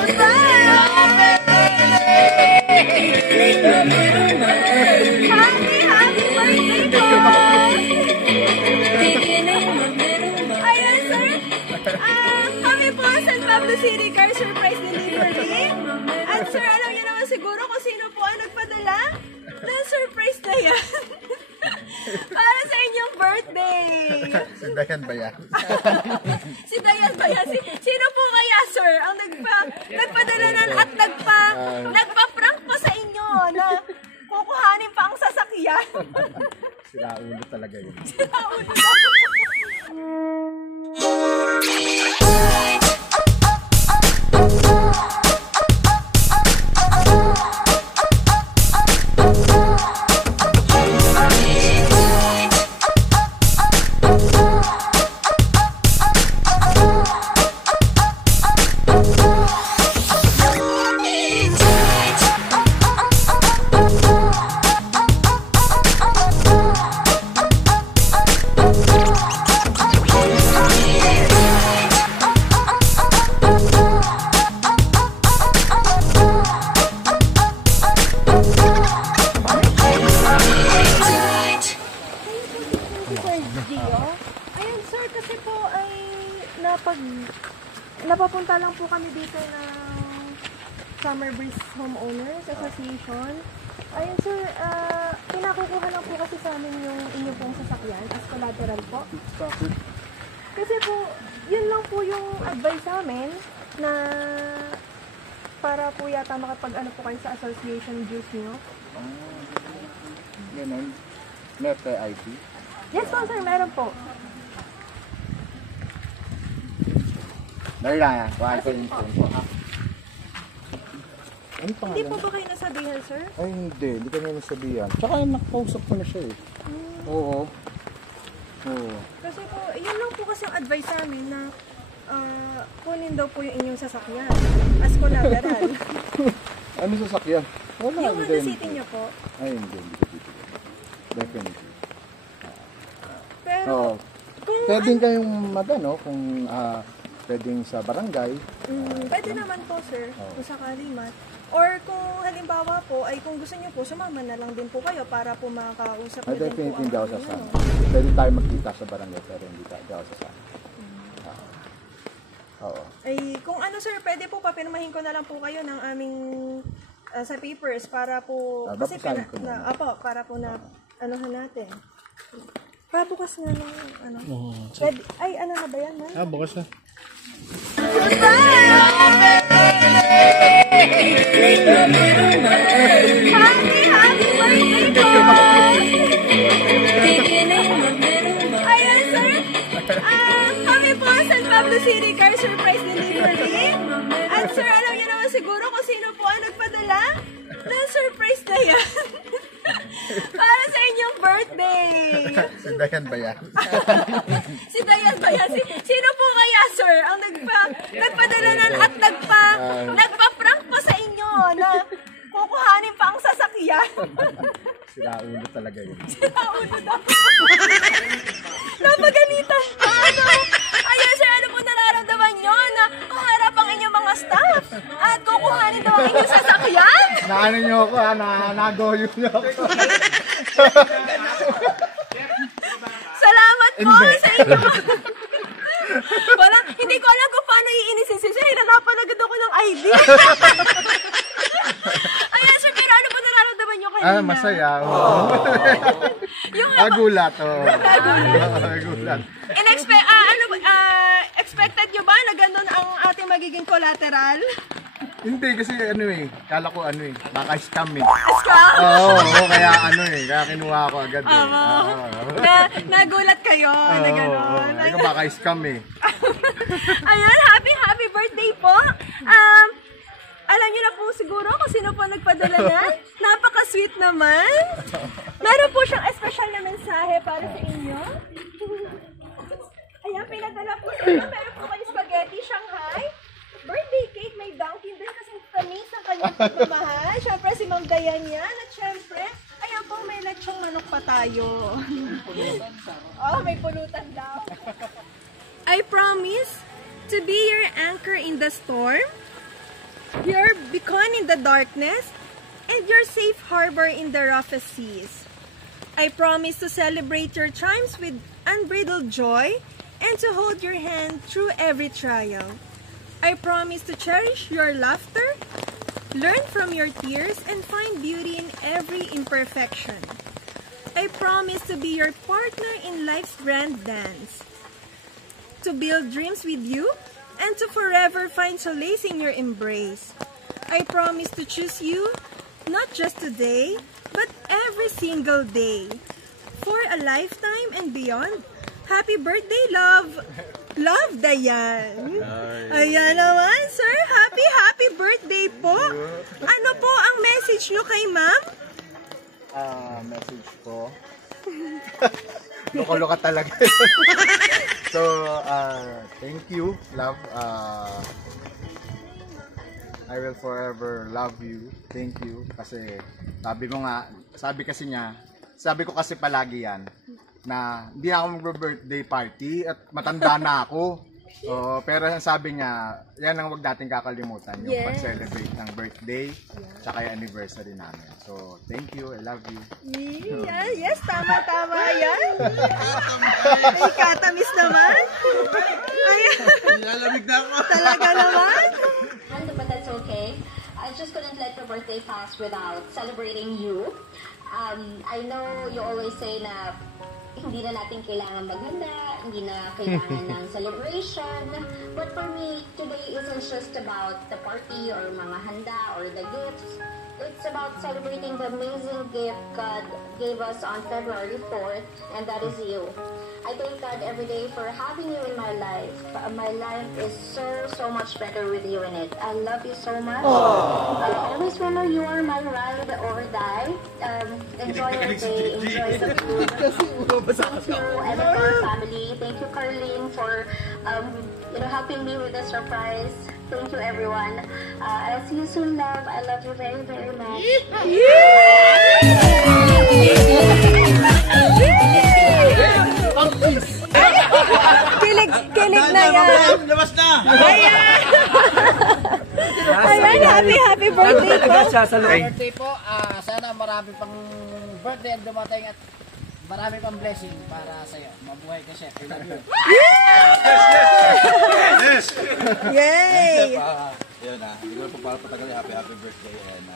Happy birthday po! Ayan, sir. Kami po, San Pablo City Car Surprise Delivery. At sir, alam niyo naman siguro kung sino po ang nagpadala ng surprise na yan. Para sa inyong birthday. Si Dayan ba yan? Si Dayan ba yan? Sino po kaya, sir, ang nagpadala at nagpa-prank pa sa inyo na kukuhanin pa ang sasakyan? Sila ulo talaga yun. Sila ulo. Ayun sir, kasi po ay napapunta lang po kami dito ng Summer Breeze Homeowners Association. Ayun sir, pinakukuha lang po kasi sa amin yung inyo pong sasakyan as collateral po. Kasi po, yun lang po yung advice sa amin na para po yata makapag-ano po kayo sa association dues nyo. Ganun. Meron tayo IT? Yes po sir, meron po. Dali lang yan. Kuhaan ko yung phone ko. Ano pangalan? Hindi po ba kayo nasabihan sir? Ay hindi kami nasabihan. Tsaka nakausap ko na siya eh. Oo. Oo. Kasi po, yun lang po kasi yung advice sa amin na kunin daw po yung inyong sasakyan as collateral. Ano sasakyan? Wala. Yung Honda City nyo po. Ay hindi ko dito. Definitely. Pero, Oo. kung Pwedeng kayong magano kung pwedeng sa barangay. pwede naman po sir, kung sakali man. Or kung halimbawa po, ay kung gusto nyo po, sumama na lang din po kayo para po makakausap nyo din po Definitely hindi ako ang sasama. Pwede tayo magkita sa barangay pero hindi ako sasama. Oo. Ay, kung ano sir, pwede po papirmahin ko na lang po kayo ng aming sa papers para po, kasi babasahin ko muna. para po na anuhan natin. Bukas nga lang, ano. Pwede, ay, ano na ba yan, man? Bukas na. Happy birthday po! Ayan, sir. Kami po, San Pablo City Car Surprise Delivery. At sir, alam niyo naman siguro kung sino po ang nagpadala ng surprise na yan. Para sa inyong birthday. Si Dayan ba yan? Si Dayan ba yan? Sino po kaya, sir, ang nagpadala at nagpa-prank pa sa inyo na kukuhanin pa ang sasakyan? Sila ulo talaga yun. Sila ulo daw. Napagalitan pa, ano? Ayun, sir, ano po nararamdaman nyo na kaharap ang inyong mga staff at kukuhanin daw ang inyong sasakyan? Naano nyo ako nagoyo nyo ako. Salamat po sa inyo. Hindi ko alam kung paano iinisin si sir. Hinanapan agad ako ng ID. Ayan, sir, pero ano po nararamdaman nyo kanina? Masaya. Yung Gulat. Gulat. Expected nyo ba na ganun ang ating magiging collateral? Hindi kasi kala ko baka scam eh. Scam? Oo, kaya kaya kinuha ko agad eh. Nagulat kayo na gano'n. Ikaw baka scam eh. Ayan, happy birthday po. Alam niyo na po siguro kung sino po nagpadala na. Napaka-sweet naman. Meron po siyang espesyal na mensahe para sa inyo. Ayan, pinadala po sa inyo. Meron po kayo spaghetti Shanghai. Birthday cake, may Dunkin din kasi tamis ang kanyang pagmamahal. Siyempre si Ma'am Dayan yan. At siyempre, ayan po, may lechong manok pa tayo. May pulutan daw. I promise to be your anchor in the storm, Your beacon in the darkness, and your safe harbor in the roughest seas. I promise to celebrate your triumphs with unbridled joy and to hold your hand through every trial. I promise to cherish your laughter, learn from your tears, and find beauty in every imperfection. I promise to be your partner in life's grand dance, to build dreams with you, and to forever find solace in your embrace. I promise to choose you, not just today, but every single day, for a lifetime and beyond. Happy birthday, love! Love, Dayan! Ayan naman, sir. Happy birthday po! Ano po ang message nyo kay ma'am? Message ko. Loko-loka talaga. So, thank you, love. I will forever love you. Thank you. Kasi, sabi ko kasi palagi yan, na hindi ako mag-birthday party at matanda na ako. Pero sabi niya, yan ang wag natin kakalimutan, yung pag-celebrate ng birthday, tsaka yung anniversary namin. So, thank you, I love you. Yeah, yes, tama yan. Ay, katamis naman. Ayan. Nilalamig na ako. Talaga naman. But that's okay. I just couldn't let the birthday pass without celebrating you. I know you always say na hindi na natin kailangan maghanda, hindi na kailangan ng celebration. But for me, today isn't just about the party or mga handa or the gifts. It's about celebrating the amazing gift God gave us on February 4th, and that is you. I thank God every day for having you in my life. My life is so much better with you in it. I love you so much. I always remember you are my ride or die. Enjoy your day, enjoy the food. Thank you, everyone, family. Thank you, Carlene, for helping me with the surprise. Thank you, everyone. I'll see you soon, love. I love you very, very much. Kilig na yan. Labas na! Ayan, happy birthday po. Birthday po. Sana marami pang birthday ang dumating at marami pang blessing para sa iyo. Mabuhay ka, Chef. I love you. Yes! Yay! Yun hindi ko pa patagalin. Happy birthday. And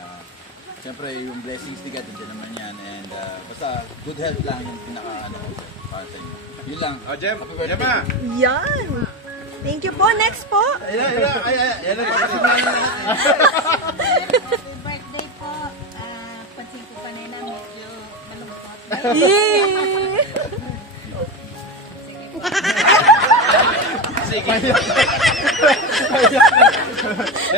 siyempre yung blessings ni God, hindi naman yan. And basta good health lang yung pinaka-ano para sa inyo. Yun lang. Jem, happy birthday. Yan. Thank you po. Next po. Yan lang. Happy birthday po. Pansin ko kanina medyo malungkot. Yay!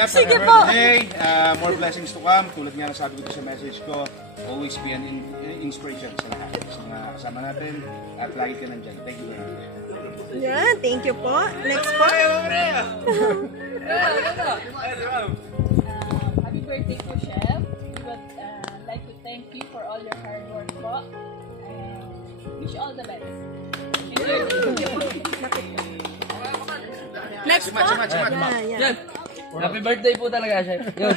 Sige po. Hey, more blessings to come. Tulad nga na sabi ko sa message ko, always be an inspiration sa lahat. Sa mga kasama natin at lagi ka nandyan. Thank you very much. Yan, thank you po. Next po. Happy birthday po, Chef. But like to thank you for all your hard work po. And wish you all the best. Next po. Yan. Happy birthday po talaga, Chef. Yun.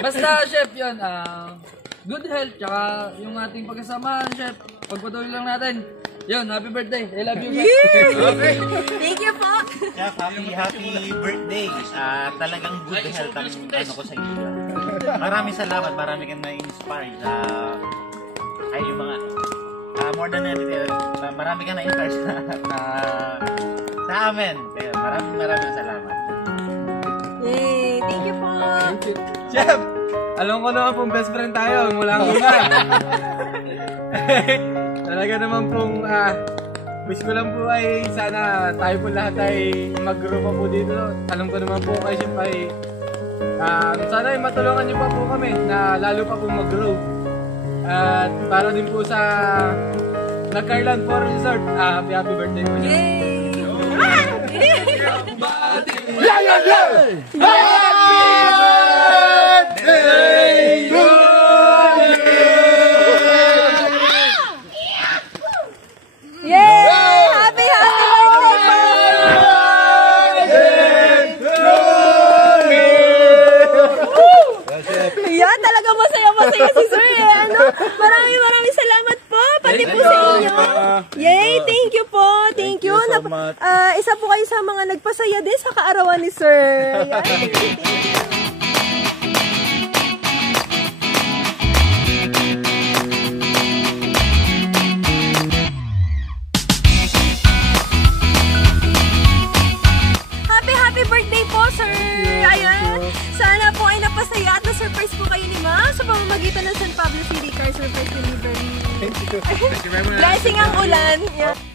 Basta, Chef, yun. Good health, tsaka yung ating pagkasamahan, Chef. Pagpatuloy lang natin. Yun, happy birthday. I love you, guys. Thank you po. Chef, happy birthday. Talagang good health ang ano ko sa iyo. Maraming salamat, marami kang na-inspire. Ay yung mga more than anything, marami kang na-inspire sa amin. Kaya maraming salamat. Yay, thank you po. Chef, alam ko naman pong best friend tayo. Mula una. Talaga naman pong wish ko lang po ay sana tayo po lahat ay mag-grow pa po dito. Alam ko naman po kay Chef ay sana ay matulungan niyo pa po kami na lalo pa po mag-grow. At para din po sa Nagcarland Forest Resort, happy birthday po. Yay! birthday po! sana po, isa po kayo sa mga nagpasaya din sa kaarawan ni Sir. Ayan. Thank you. Happy birthday po, Sir! Ayan. Sana po ay napasaya at na-surprise po kayo ni Ma'am sa pamamagitan ng San Pablo City Car Surprise Delivery. Thank you. Thank you very much. Blessing ang ulan. Yeah.